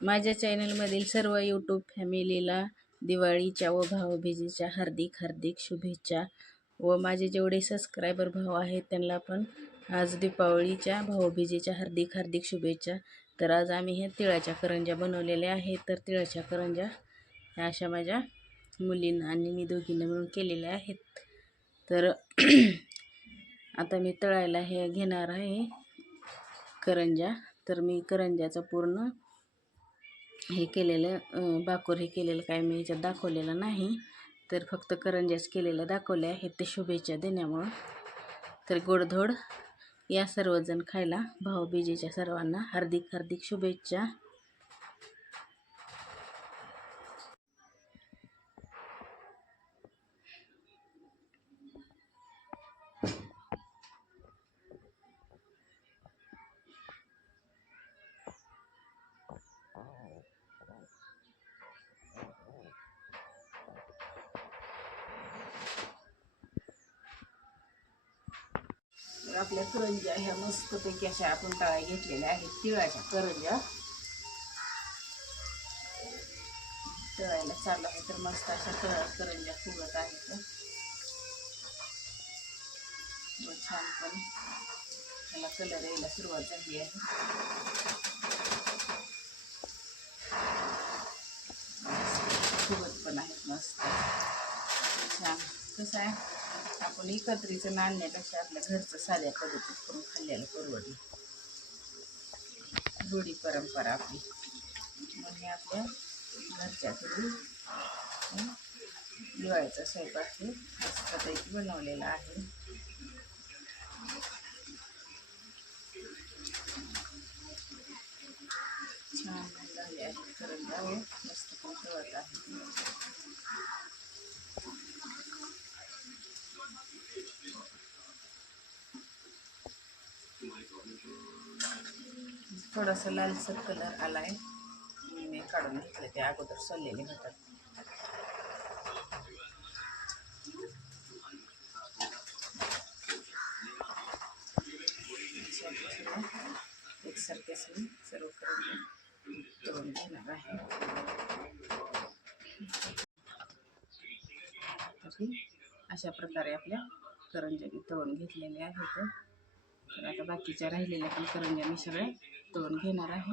माझ्या चॅनलमधील सर्व यूट्यूब फॅमिलीला दिवाळीच्या व भाऊबीजेच्या हार्दिक हार्दिक शुभेच्छा। व माझे जेवढे सबस्क्रायबर भाऊ आहेत त्यांना पण आज दीपावलीच्या भाऊबीजेच्या हार्दिक हार्दिक शुभेच्छा। तर आज आम्ही हे तिळाच्या करंज्या बनवलेल्या आहेत। तर तिळाच्या करंज्या ह्या अशा माझ्या मुलींना आणि मी दोघींना मिळून केलेल्या आहेत। तर आता मी तळायला हे घेणार आहे करंज्या। तर मी करंज्याचं पूर्ण हे केलेलं बाकोर हे केलेलं काय मी याच्यात दाखवलेलं नाही, तर फक्त करंज्याच केलेलं दाखवले आहेत ते शुभेच्छा देण्यामुळं। तर गोडधोड या सर्वजण खायला, भाऊबीजेच्या सर्वांना हार्दिक हार्दिक शुभेच्छा। आपल्या करंज्या ह्या मस्तपैकी अशा आपण तळाई घेतलेल्या आहेत तिळाच्या करंज्या। तळायला चालू आहे तर मस्त अशा करंज्या फुगत आहेत व छान पण त्याला कलर यायला सुरुवात झाली आहे। फुगत पण आहेत मस्त छान। कसं आहे, आपण एकत्रीचं नाणण्यापेक्षा आपल्या घरचं साध्या पद्धतीत करून खाल्ल्याला परवडलं। रूढी परंपरा आपली म्हणजे आपल्या घरच्या घरी दिवाळीचा स्वयंपाक हे मस्तपैकी बनवलेला आहे। छान झाले आहे करंज्या व मस्त पण तळत आहे। थोडासा लालसर कलर आलाय, मी काढून घेतले ते अगोदर सोललेले होतात। एकसारखे सर्व करंज्या तळून घेणार आहे। अशा प्रकारे आपल्या करंज्या मी तळून घेतलेल्या आहेत। तर आता बाकीच्या राहिलेल्या पण करंज्या मी सगळ्या तळून घेणार आहे।